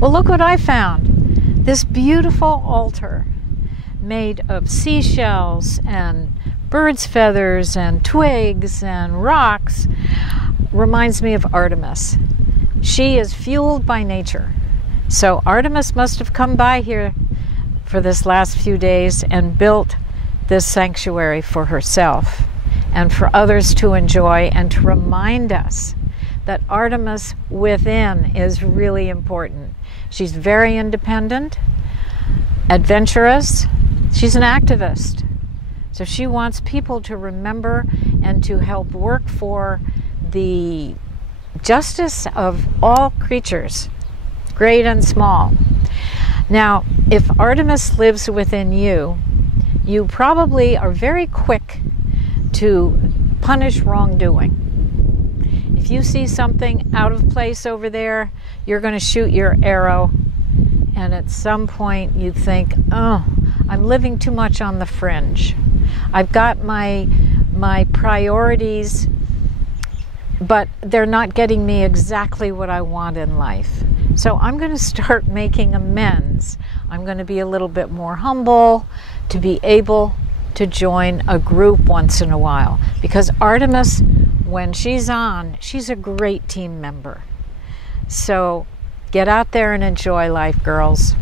Well, look what I found. This beautiful altar made of seashells and birds' feathers and twigs and rocks reminds me of Artemis. She is fueled by nature. So Artemis must have come by here for this last few days and built this sanctuary for herself and for others to enjoy, and to remind us that Artemis within is really important. She's very independent, adventurous. She's an activist. So she wants people to remember and to help work for the justice of all creatures, great and small. Now, if Artemis lives within you, you probably are very quick to punish wrongdoing. If you see something out of place over there, you're going to shoot your arrow, and at some point you think, oh, I'm living too much on the fringe. I've got my priorities, but they're not getting me exactly what I want in life. So I'm going to start making amends. I'm going to be a little bit more humble, to be able to join a group once in a while. Because Artemis, when she's on, she's a great team member. So get out there and enjoy life, girls.